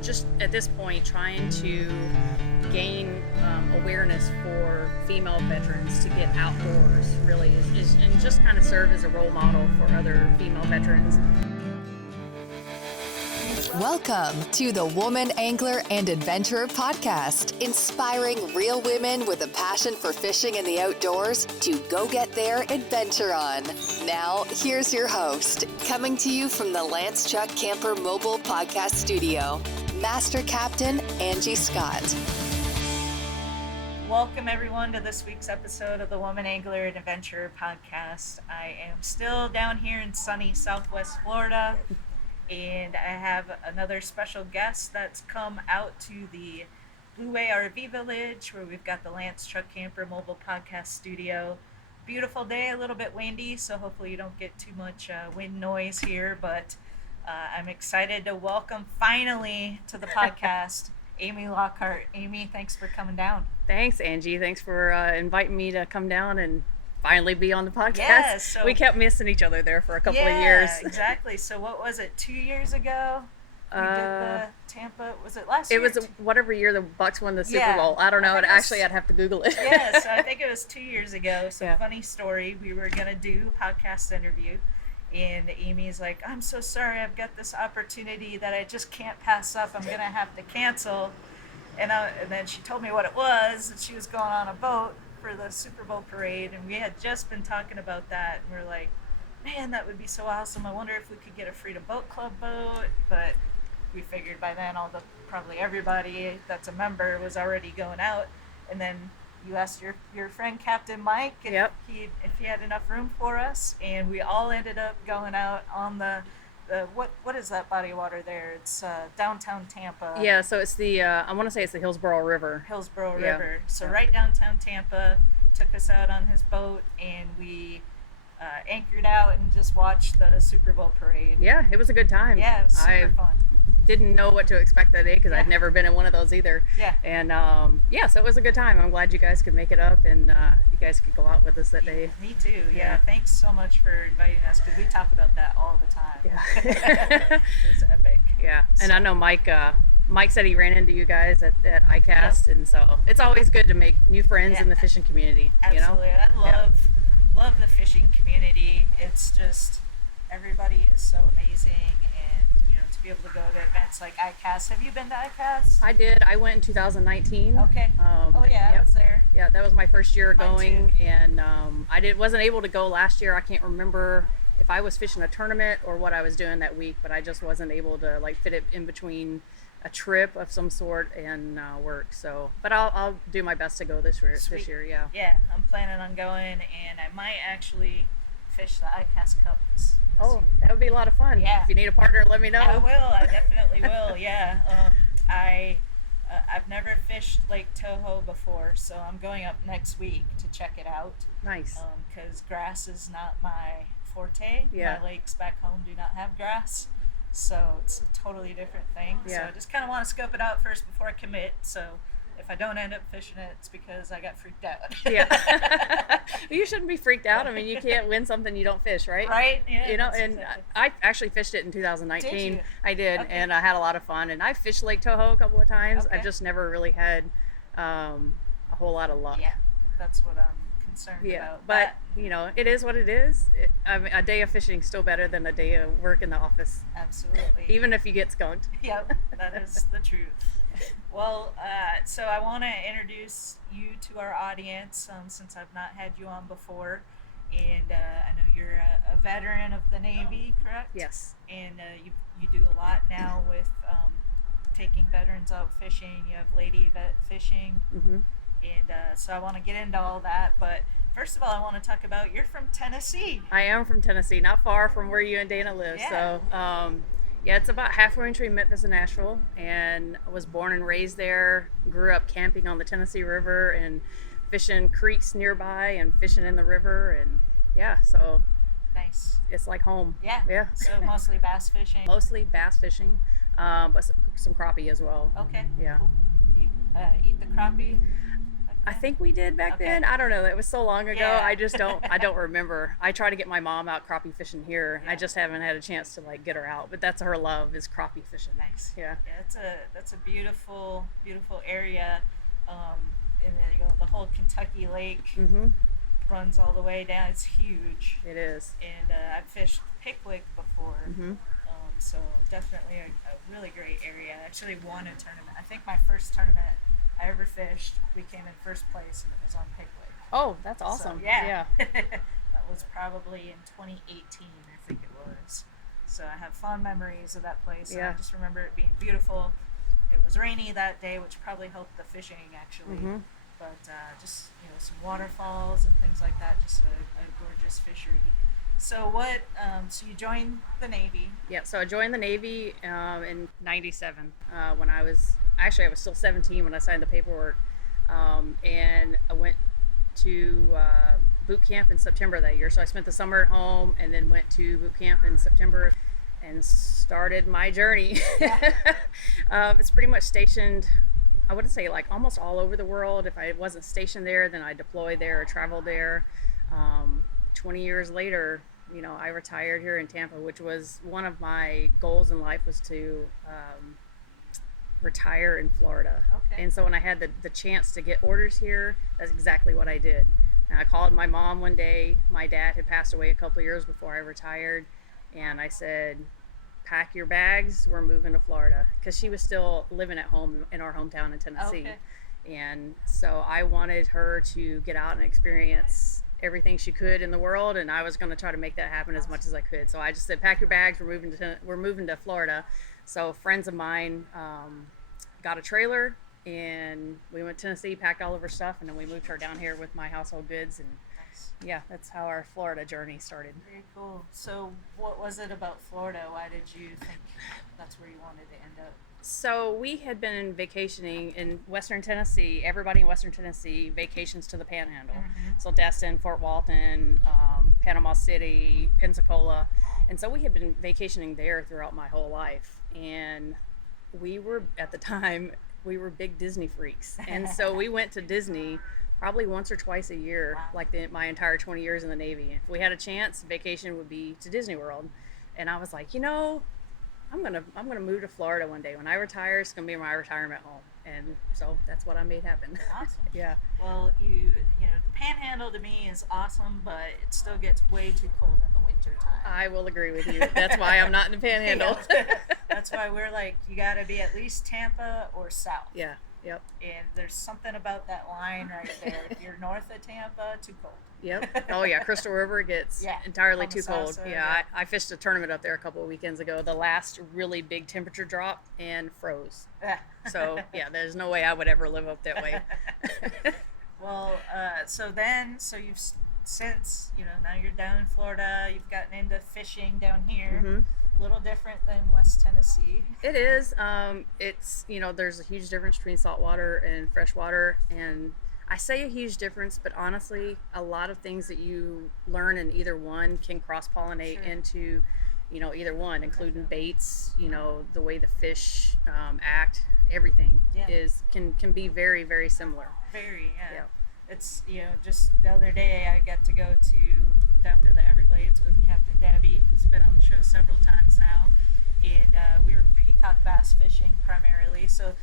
and just at this point trying to gain awareness for female veterans to get outdoors really is and just kind of serve as a role model for other female veterans. Welcome to the Woman Angler and Adventurer podcast, inspiring real women with a passion for fishing in the outdoors to go get their adventure on. Now, here's your host, coming to you from the Lance Chuck Camper Mobile Podcast Studio, Master Captain Angie Scott. Welcome everyone to this week's episode of the Woman Angler and Adventurer podcast. I am still down here in sunny Southwest Florida. And I have another special guest that's come out to the Blue Way RV Village where we've got the Lance Chuck Camper Mobile Podcast Studio. Beautiful day, a little bit windy, so hopefully you don't get too much wind noise here. But I'm excited to welcome finally to the podcast Amy Lockhart. Amy, thanks for coming down. Thanks, Angie. Thanks for inviting me to come down and finally be on the podcast. Yeah, so we kept missing each other there for a couple of years. Yeah, exactly. So what was it, 2 years ago? We did the Tampa, was it last year? It was whatever year the Bucs won the Super Bowl. I don't know. I'd have to Google it. Yeah, so I think it was 2 years ago. So yeah. Funny story, we were going to do a podcast interview. And Amy's like, I'm so sorry, I've got this opportunity that I just can't pass up. I'm going to have to cancel. And then she told me what it was. And she was going on a boat for the Super Bowl parade, and we had just been talking about that, and we were like, man, that would be so awesome. I wonder if we could get a Freedom Boat Club boat. But we figured by then probably everybody that's a member was already going out. And then you asked your friend Captain Mike if he had enough room for us, and we all ended up going out on the what is that body of water there? It's downtown Tampa. Yeah, so it's the I want to say it's the Hillsborough River. River. So right downtown Tampa, took us out on his boat, and we anchored out and just watched the Super Bowl parade. Yeah, it was a good time. Yeah, it was super fun. Didn't know what to expect that day because I'd never been in one of those either. Yeah. And so it was a good time. I'm glad you guys could make it up, and you guys could go out with us that day. Me too. Yeah. Thanks so much for inviting us, because we talk about that all the time. Yeah. It was epic. Yeah. And I know Mike said he ran into you guys at ICAST, and so it's always good to make new friends in the fishing community. Absolutely. You know? I love the fishing community. It's just, everybody is so amazing, and to be able to go to events like ICAST. Have you been to ICAST? I did. I went in 2019. Okay. I was there. Yeah, that was my first year Mine going, too. and wasn't able to go last year. I can't remember if I was fishing a tournament or what I was doing that week, but I just wasn't able to fit it in between a trip of some sort and work. So, but I'll do my best to go this year. Sweet. This year, yeah. Yeah, I'm planning on going, and I might actually fish the ICAST Cups. Oh, that would be a lot of fun. Yeah. If you need a partner, let me know. I will. I definitely will. Yeah. I've never fished Lake Toho before, so I'm going up next week to check it out. Nice. Because grass is not my forte. Yeah. My lakes back home do not have grass, so it's a totally different thing. Yeah. So I just kind of want to scope it out first before I commit. So if I don't end up fishing it, it's because I got freaked out. Yeah. You shouldn't be freaked out. I mean, you can't win something you don't fish, right? Right. Yeah. And exactly. I actually fished it in 2019. Did you? I did, Okay. and I had a lot of fun. And I fished Lake Toho a couple of times. Okay. I've just never really had a whole lot of luck. Yeah, that's what I'm concerned Yeah, about. but it is what it is. I mean, a day of fishing is still better than a day of work in the office, Absolutely. even if you get skunked. Yep, that is the truth. Well, so I want to introduce you to our audience, since I've not had you on before. And I know you're a veteran of the Navy, correct? Yes. And you do a lot now with taking veterans out fishing. You have lady vet fishing. Mm-hmm. And so I want to get into all that. But first of all, I want to talk about, you're from Tennessee. I am from Tennessee, not far from where you and Dana live. Yeah. So, it's about halfway between Memphis and Nashville, and I was born and raised there. Grew up camping on the Tennessee River and fishing creeks nearby and fishing in the river, and so Nice. it's like home. Yeah. Yeah. So mostly bass fishing. Mostly bass fishing, but some crappie as well. Okay. Yeah. Cool. You eat the crappie? I think we did back then. I don't know. It was so long ago. Yeah. I don't remember. I try to get my mom out crappie fishing here. Yeah. I just haven't had a chance to like get her out. But that's her love, is crappie fishing. Nice. Yeah. Yeah, that's a beautiful area. And then the whole Kentucky Lake runs all the way down. It's huge. It is. And I've fished Pickwick before. So definitely a really great area. I actually won a tournament. I think my first tournament I ever fished, we came in first place, and it was on Pickwick. Oh, that's awesome. So, yeah. That was probably in 2018, I think it was. So I have fond memories of that place. And I just remember it being beautiful. It was rainy that day, which probably helped the fishing, actually. But just, some waterfalls and things like that. Just a gorgeous fishery. So so you joined the Navy. Yeah, so I joined the Navy in 97 when I was still 17 when I signed the paperwork. And I went to boot camp in September that year. So I spent the summer at home and then went to boot camp in September and started my journey. It's pretty much stationed, I wouldn't say like almost all over the world. If I wasn't stationed there, then I deployed there or traveled there. 20 years later, I retired here in Tampa, which was one of my goals in life, was to retire in Florida. Okay. And so when I had the chance to get orders here, that's exactly what I did. And I called my mom one day. My dad had passed away a couple of years before I retired. And I said, pack your bags, we're moving to Florida. Because she was still living at home in our hometown in Tennessee. Okay. And so I wanted her to get out and experience everything she could in the world, and I was going to try to make that happen as much as I could. So I just said, pack your bags, we're moving to Florida. So friends of mine got a trailer, and we went to Tennessee, packed all of her stuff, and then we moved her down here with my household goods. And yeah, that's how our Florida journey started. Very cool. So what was it about Florida? Why did you think that's where you wanted to end up? So we had been vacationing in Western Tennessee. Everybody in Western Tennessee vacations to the Panhandle. So Destin, Fort Walton, Panama City, Pensacola. And so we had been vacationing there throughout my whole life. And at the time, we were big Disney freaks. And so we went to Disney probably once or twice a year, like my entire 20 years in the Navy. If we had a chance, vacation would be to Disney World. And I was like, I'm gonna move to Florida one day. When I retire, it's gonna be my retirement home. And so that's what I made happen. Awesome. Yeah. Well, the Panhandle to me is awesome, but it still gets way too cold in the winter time. I will agree with you. That's why I'm not in the Panhandle. That's why we're like, you got to be at least Tampa or south. Yeah. Yep. And there's something about that line right there. If you're north of Tampa, too cold. Yep. Oh yeah, Crystal River gets entirely too cold. Yeah, I fished a tournament up there a couple of weekends ago. The last really big temperature drop and froze. So yeah, there's no way I would ever live up that way. Well, so you've since now you're down in Florida. You've gotten into fishing down here. A little different than West Tennessee. It is. It's there's a huge difference between saltwater and freshwater, and I say a huge difference, but honestly, a lot of things that you learn in either one can cross-pollinate into, either one, including baits, the way the fish act, everything can be very, very similar. Very, yeah. It's, just the other day I got to go down to the Everglades with Captain Debbie. He's been on the show several times now. And we were peacock bass fishing primarily. So,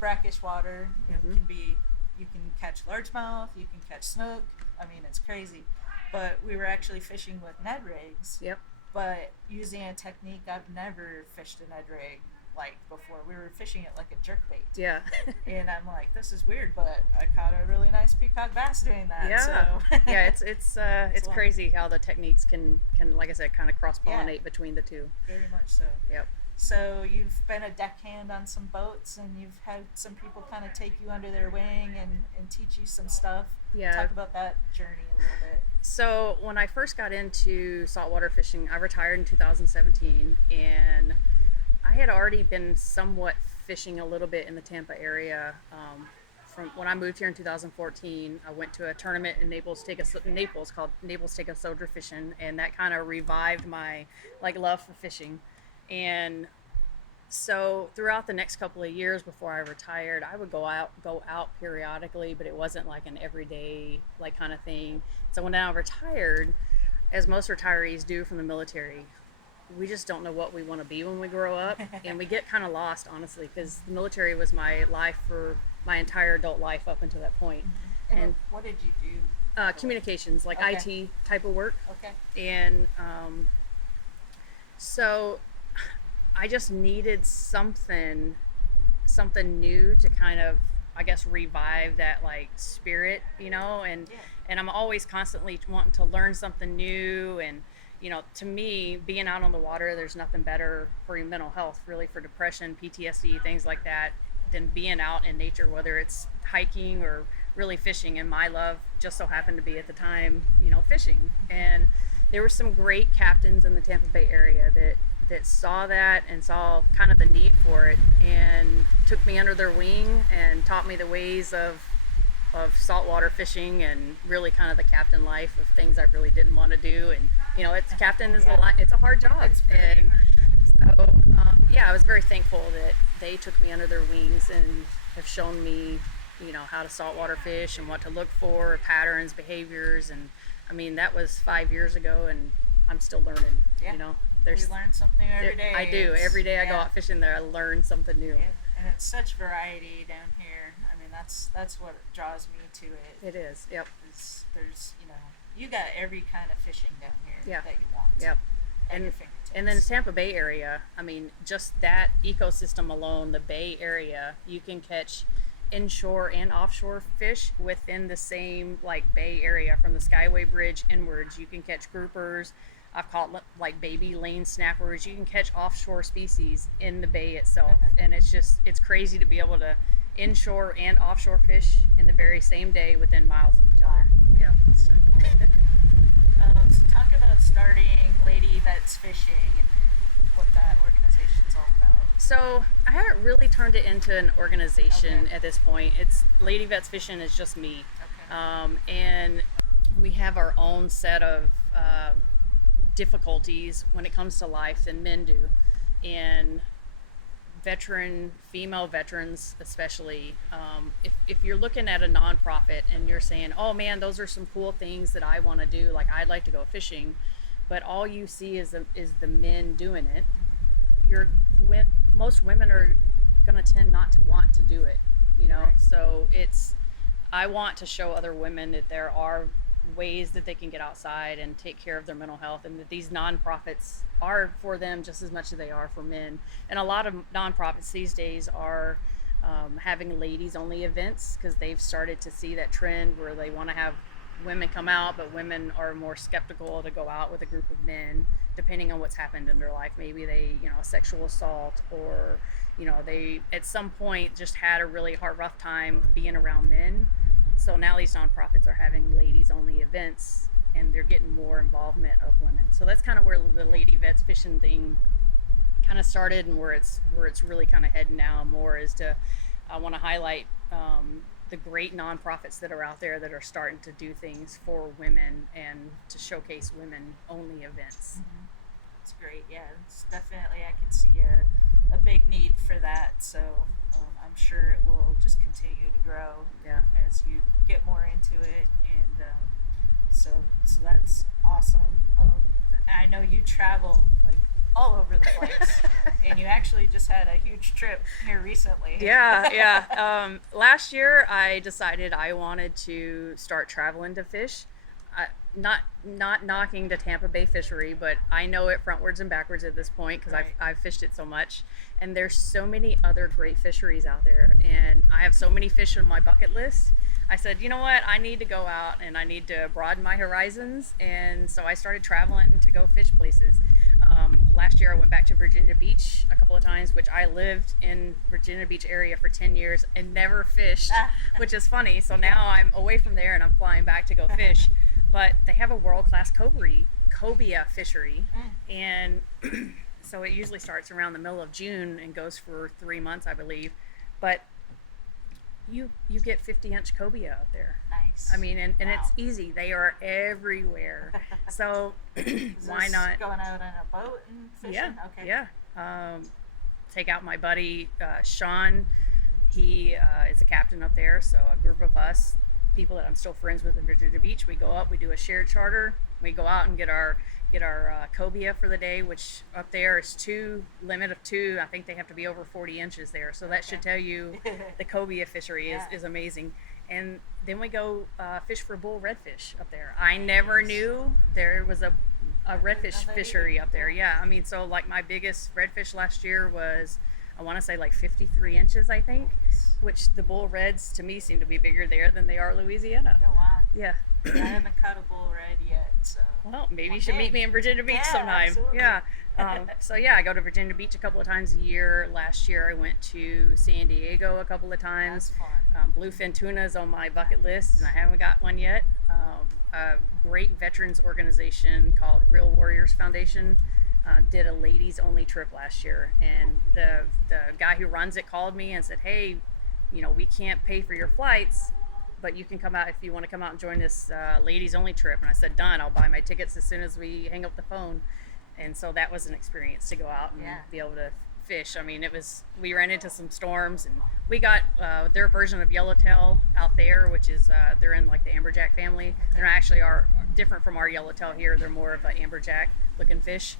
brackish water can be, you can catch largemouth, you can catch snook. I mean, it's crazy. But we were actually fishing with Ned rigs. Yep. But using a technique I've never fished a Ned rig like before. We were fishing it like a jerkbait. Yeah. And I'm like, this is weird, but I caught a really nice peacock bass doing that. Yeah. So. Yeah, it's crazy how the techniques can like I said, kind of cross-pollinate between the two. Very much so. Yep. So you've been a deckhand on some boats, and you've had some people kind of take you under their wing and teach you some stuff. Yeah. Talk about that journey a little bit. So when I first got into saltwater fishing, I retired in 2017, and I had already been somewhat fishing a little bit in the Tampa area. From when I moved here in 2014, I went to a tournament in Naples called Naples Take a Soldier Fishing, and that kind of revived my love for fishing. And So throughout the next couple of years before I retired, I would go out periodically, but it wasn't like an everyday like kind of thing. So when I retired, as most retirees do from the military, we just don't know what we want to be when we grow up, and we get kind of lost, honestly, because the military was my life for my entire adult life up until that point. And what did you do? Communications, like Okay. IT type of work, Okay. and so I just needed something new to kind of, I guess, revive that like spirit, and Yeah. I'm always constantly wanting to learn something new. And to me, being out on the water, there's nothing better for your mental health, really, for depression, PTSD, things like that, than being out in nature, whether it's hiking or really fishing. And my love just so happened to be at the time, fishing. And there were some great captains in the Tampa Bay area that saw that and saw kind of the need for it, and took me under their wing and taught me the ways of saltwater fishing, and really kind of the captain life of things I really didn't want to do. And it's captain is it's a hard job. It's very And hard. so yeah, I was very thankful that they took me under their wings and have shown me how to saltwater fish and what to look for, patterns, behaviors. And I mean, that was 5 years ago, and I'm still learning. Yeah. You know, We learn something every day. I do. It's- Every day I go yeah. out fishing there, I learn something new. Yeah. And it's such variety down here. I mean, that's what draws me to it. It is. Yep. There's you got every kind of fishing down here Yeah. that you want. Yep. At your And fingertips. and then the Tampa Bay area, I mean, just that ecosystem alone, the Bay Area, you can catch inshore and offshore fish within the same like Bay Area. From the Skyway Bridge inwards, you can catch groupers. I've caught like baby lane snappers. You can catch offshore species in the bay itself, and it's crazy to be able to inshore and offshore fish in the very same day within miles of each other. Yeah. So cool. So talk about starting Lady Vets Fishing and what that organization's all about. So I haven't really turned it into an organization Okay. at this point. It's Lady Vets Fishing is just me, Okay. and we have our own set of difficulties when it comes to life than men do, and female veterans especially. If you're looking at a nonprofit and you're saying, oh man, those are some cool things that I want to do, like I'd like to go fishing, but all you see is the men doing it, most women are going to tend not to want to do it, Right. So I want to show other women that there are ways that they can get outside and take care of their mental health, and that these nonprofits are for them just as much as they are for men. And a lot of nonprofits these days are having ladies only events, because they've started to see that trend where they want to have women come out, but women are more skeptical to go out with a group of men, depending on what's happened in their life. Maybe they, a sexual assault, or they at some point just had a really rough time being around men. So now these nonprofits are having ladies only events, and they're getting more involvement of women. So that's kind of where the Lady Vets Fishing thing kind of started, and where it's really kind of heading now more is to, I want to highlight the great nonprofits that are out there that are starting to do things for women and to showcase women only events. It's great. Yeah, it's definitely, I can see a big need for that. So I'm sure it will just continue to grow Yeah. as you get more into it. And so that's awesome. I know you travel like all over the place, and you actually just had a huge trip here recently. Yeah. Last year, I decided I wanted to start traveling to fish. Not knocking the Tampa Bay fishery, but I know it frontwards and backwards at this point, because Right. I've fished it so much. And there's so many other great fisheries out there, and I have so many fish on my bucket list. I said, you know what, I need to go out and I need to broaden my horizons. And so I started traveling to go fish places. Last year I went back to Virginia Beach a couple of times, which I lived in Virginia Beach area for 10 years and never fished, which is funny. So now I'm away from there and I'm flying back to go fish. But they have a world-class cobia fishery, and so it usually starts around the middle of June and goes for 3 months, I believe. But you get 50-inch cobia out there. Nice. I mean, and Wow. it's easy. They are everywhere. So Is why this not? going out on a boat and fishing? Yeah. Okay. Yeah. take out my buddy Sean. He is a captain up there, so a group of us, people that I'm still friends with in Virginia Beach, we go up, we do a shared charter, we go out and get our cobia for the day, which up there is limit of two. I think they have to be over 40 inches there, so that should tell you the cobia fishery is amazing. And then we go fish for bull redfish up there. I never knew there was a redfish fishery up there. Yeah, I mean, so like my biggest redfish last year was, I want to say like 53 inches, I think, which the bull reds to me seem to be bigger there than they are Louisiana. Oh, wow. Yeah. I haven't caught a bull red yet, so. Well, maybe you should meet me in Virginia Beach sometime. Absolutely. Yeah. So yeah, I go to Virginia Beach a couple of times a year. Last year I went to San Diego a couple of times. That's fun. Bluefin tuna is on my bucket list, and I haven't got one yet. A great veterans organization called Real Warriors Foundation did a ladies only trip last year, and the guy who runs it called me and said, hey, we can't pay for your flights, but you can come out if you want to come out and join this ladies only trip. And I said, done, I'll buy my tickets as soon as we hang up the phone. And so that was an experience to go out and be able to fish. I mean, we ran into some storms, and we got their version of yellowtail out there, which is they're in like the amberjack family. They're actually are different from our yellowtail here. They're more of an amberjack looking fish.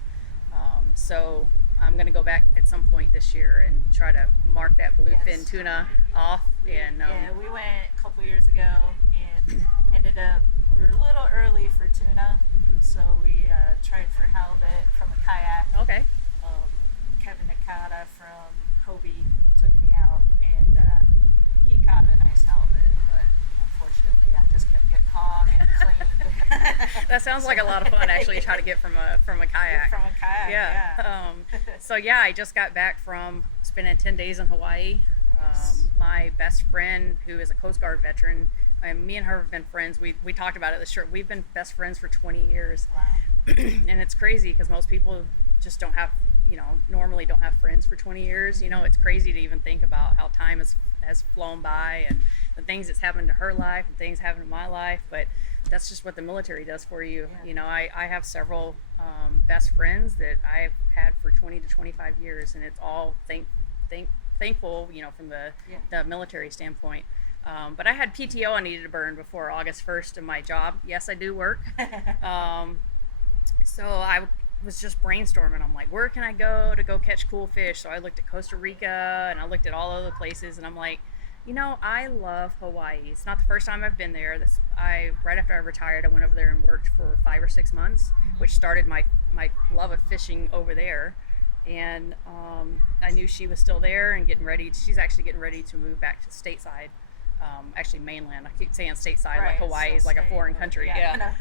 So I'm going to go back at some point this year and try to mark that bluefin tuna off. And we went a couple years ago and ended up, we were a little early for tuna, so we tried for halibut from a kayak. Okay. Kevin Nakata from Kobe took me out, and he caught a nice halibut, but unfortunately I just kept getting hung and cleaned. That sounds like a lot of fun, actually, try to get from a kayak. From a kayak, yeah. So yeah, I just got back from spending 10 days in Hawaii. My best friend, who is a Coast Guard veteran, me and her have been friends. We talked about it this year. We've been best friends for 20 years. Wow. And it's crazy because most people just don't have, normally don't have friends for 20 years. It's crazy to even think about how time has flown by, and the things that's happened to her life and things happened in my life. But that's just what the military does for you. Yeah. I have several best friends that I've had for 20 to 25 years, and it's all thankful, from the military standpoint. But I had PTO I needed to burn before August 1st of my job. Yes, I do work. So I was just brainstorming. I'm like, where can I go to go catch cool fish? So I looked at Costa Rica, and I looked at all other places, and I'm like, I love Hawaii. It's not the first time I've been there. Right after I retired, I went over there and worked for 5 or 6 months, which started my love of fishing over there. And I knew she was still there and getting ready. She's actually getting ready to move back to stateside. Actually mainland. I keep saying stateside, like Hawaii is like a foreign country. Yeah.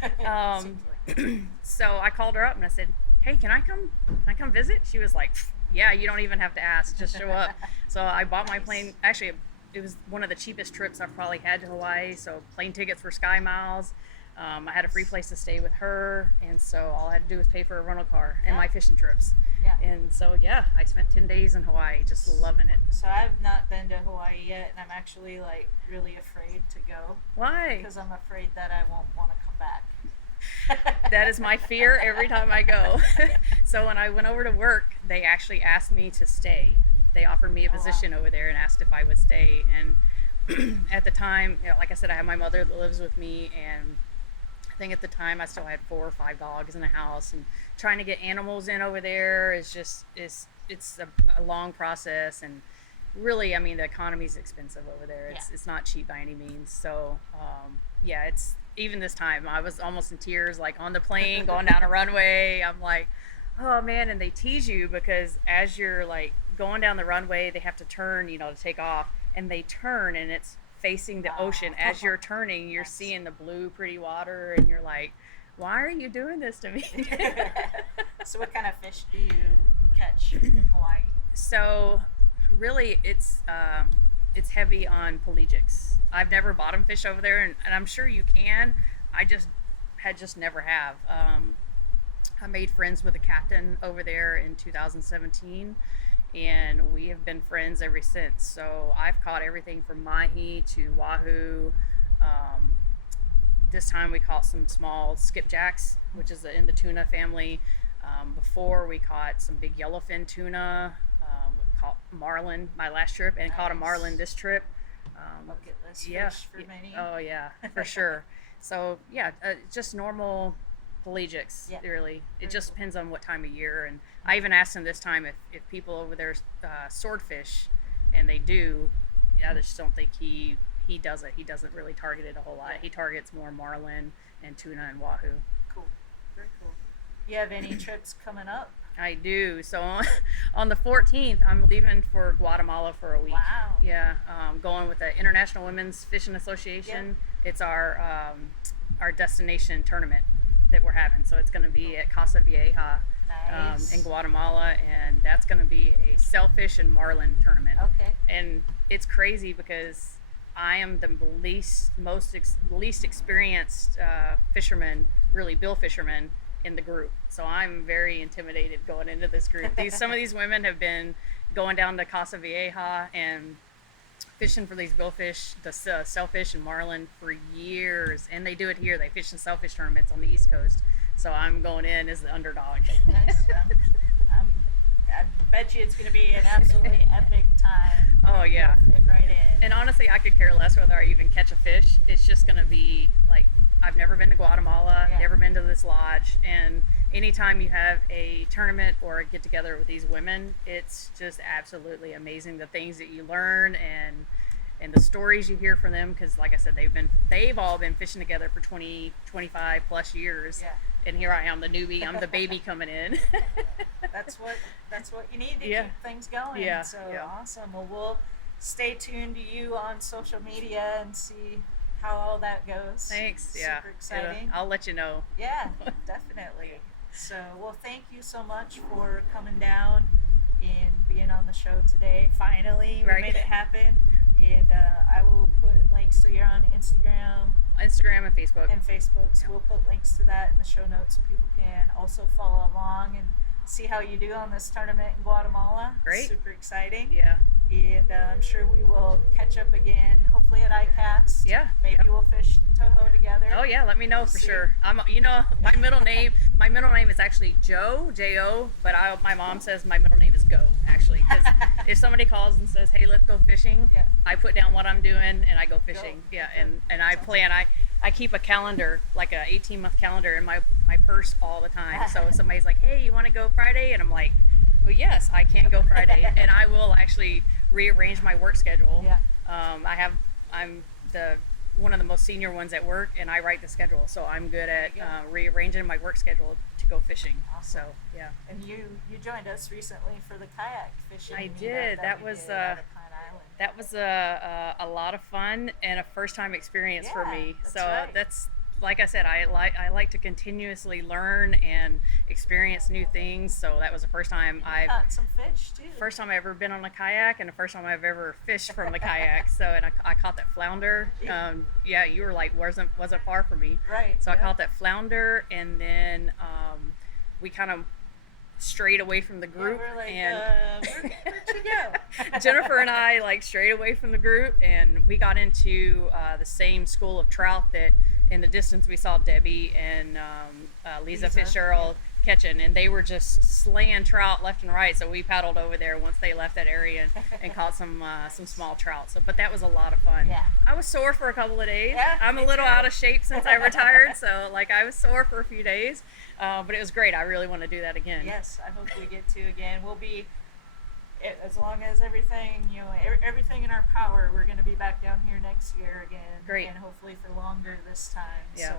So I called her up and I said, hey, can I come visit? She was like, yeah, you don't even have to ask, just show up. So I bought my plane. Actually, it was one of the cheapest trips I've probably had to Hawaii. So plane tickets were Sky Miles. I had a free place to stay with her, and so all I had to do was pay for a rental car and my fishing trips. Yeah. And so I spent 10 days in Hawaii, just loving it. So I've not been to Hawaii yet, and I'm actually like really afraid to go. Why? Because I'm afraid that I won't want to come back. That is my fear every time I go. So when I went over to work, they actually asked me to stay. They offered me a position over there and asked if I would stay. And at the time, like I said, I have my mother that lives with me, and I think at the time I still had 4 or 5 dogs in the house, and trying to get animals in over there it's a long process, and really, I mean, the economy's expensive over there. It's not cheap by any means. So it's even this time I was almost in tears, like on the plane going down a runway. I'm like, oh man, and they tease you because as you're like going down the runway, they have to turn, to take off, and they turn and it's facing the ocean. As you're turning, you're seeing the blue pretty water, and you're like, why are you doing this to me? So what kind of fish do you catch in Hawaii? So really it's heavy on pelagics. I've never bottom fished over there, and I'm sure you can. I just never have. I made friends with a captain over there in 2017, and we have been friends ever since. So I've caught everything from mahi to wahoo. This time we caught some small skipjacks, which is in the tuna family. Before we caught some big yellowfin tuna, caught marlin my last trip and caught a Nice. marlin this trip. Bucket list Yeah. fish for many. Oh yeah, for sure. So yeah, just normal pelagics. Yeah. Really, Very it just cool. depends on what time of year. And I even asked him this time if people over there swordfish, and they do. Yeah, I just don't think he does it. He doesn't really target it a whole lot. Yeah. He targets more marlin and tuna and wahoo. Cool. Very cool. You have any trips coming up? I do. So on the 14th, I'm leaving for Guatemala for a week. Wow. Yeah, going with the International Women's Fishing Association. It's our destination tournament that we're having. So it's going to be at Casa Vieja Nice. in Guatemala, and that's going to be a sailfish and marlin tournament. Okay. And it's crazy because I am the least experienced fisherman, really bill fisherman in the group. So I'm very intimidated going into this group. Some of these women have been going down to Casa Vieja and fishing for these billfish, the sailfish and marlin for years, and they do it here. They fish in sailfish tournaments on the East Coast. So I'm going in as the underdog. Nice. I bet you it's going to be an absolutely epic time. Oh yeah. You'll fit right in. And honestly, I could care less whether I even catch a fish. It's just going to be like, I've never been to Guatemala, Yeah. never been to this lodge. And anytime you have a tournament or a get together with these women, it's just absolutely amazing the things that you learn and the stories you hear from them. Because like I said, they've all been fishing together for 20, 25 plus years. Yeah. And here I am, the newbie. I'm the baby coming in. That's what you need to Yeah. keep things going. Yeah, So yeah. awesome. Well, we'll stay tuned to you on social media and see how all that goes. Thanks. Yeah. Super exciting. I'll let you know. Yeah, definitely. So, well, thank you so much for coming down and being on the show today. Finally, we Right. made it happen. And I will put links. So you're on Instagram Instagram and Facebook. and Facebook. So we'll put links to that in the show notes so people can also follow along and see how you do on this tournament in Guatemala. Great. Super exciting. Yeah. And I'm sure we will catch up again, hopefully at ICAST. Yeah. Maybe Yep. we'll fish Toho together. Oh yeah, let me know for See. sure. My middle name is actually Joe, J-O, but my mom says my middle name is Go, actually. Because if somebody calls and says, hey, let's go fishing, Yeah. I put down what I'm doing and I go fishing. Go. Yeah, Okay. and I plan. I keep a calendar, like a 18-month calendar in my purse all the time. So if somebody's like, hey, you want to go Friday? And I'm like, well, yes, I can go Friday. And I will actually rearrange my work schedule. Yeah. I'm one of the most senior ones at work, and I write the schedule, so I'm good at There you go. rearranging my work schedule to go fishing. Awesome. So yeah, And you joined us recently for the kayak fishing. I meetup did. That we was, did out at Pine Island. that was a lot of fun and a first time experience for Yeah, me. that's So right. that's like I said, I like to continuously learn and experience new things. So that was the first time You caught some fish too. I've ever been on a kayak, and the first time I've ever fished from the kayak. So, and I caught that flounder. Yeah, you were like, wasn't far from me. Right. So I yep. caught that flounder, and then we kind of strayed away from the Yeah, group. we're like, And where'd you go? Jennifer and I like strayed away from the group, and we got into the same school of trout that in the distance we saw Debbie and Lisa Fitzgerald catching, and they were just slaying trout left and right. So we paddled over there once they left that area and caught some small trout. So, but that was a lot of fun. Yeah. I was sore for a couple of days. Yeah, I'm a me little too. out of shape since I retired, so like I was sore for a few days, but it was great. I really want to do that again. Yes, I hope we get to again. We'll be, as long as everything, everything in our power, we're going to be back down here next year again. Great. And hopefully for longer this time. Yeah. So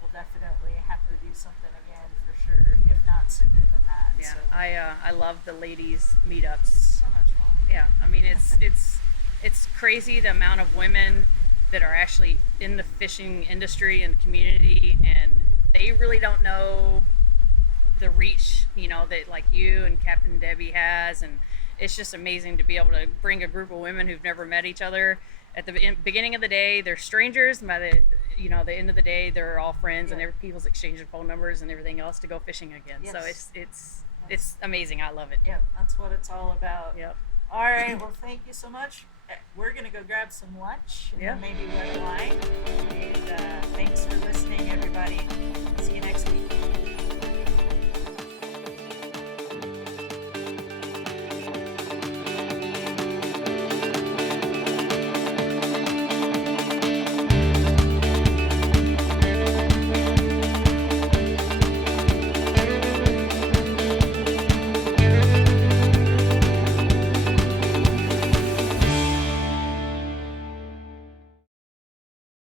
we'll definitely have to do something again for sure, if not sooner than that. Yeah, So, I love the ladies meetups. so much fun. Yeah, I mean it's crazy the amount of women that are actually in the fishing industry and the community, and they really don't know the reach, that like you and Captain Debbie has, and it's just amazing to be able to bring a group of women who've never met each other. At the beginning of the day, they're strangers. By the end of the day, they're all friends, and people's exchanging phone numbers and everything else to go fishing again. So Yes. it's amazing. I love it. Yep, that's what it's all about. Yep. All right, well, thank you so much. We're going to go grab some lunch and Yeah. then maybe red wine. And thanks for listening, everybody.